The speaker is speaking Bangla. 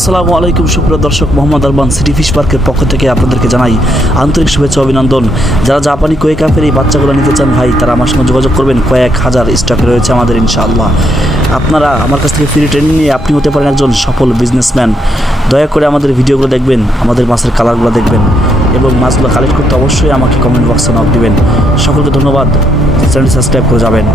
আসসালামু আলাইকুম সুপ্রিয় দর্শক, মোহাম্মদ আরমান সিটি ফিশ পার্কের পক্ষ থেকে আপনাদেরকে জানাই আন্তরিক শুভেচ্ছা অভিনন্দন। যারা জাপানি কোয়ে কাপের এই বাচ্চাগুলো নিতে চান ভাই, তারা আমার সঙ্গে যোগাযোগ করবেন। কয়েক হাজার স্টকে রয়েছে আমাদের ইনশাআল্লাহ। আপনারা আমার কাছ থেকে ফ্রি ট্রেনিং নিয়ে আপনি হতে পারেন একজন সফল বিজনেসম্যান। দয়া করে আমাদের ভিডিওগুলো দেখবেন, আমাদের মাছের কালারগুলো দেখবেন এবং মাছগুলো কালেক্ট করতে অবশ্যই আমাকে কমেন্ট বক্সে নক দিবেন। সকলকে ধন্যবাদ। চ্যানেলটি সাবস্ক্রাইব করে যাবেন।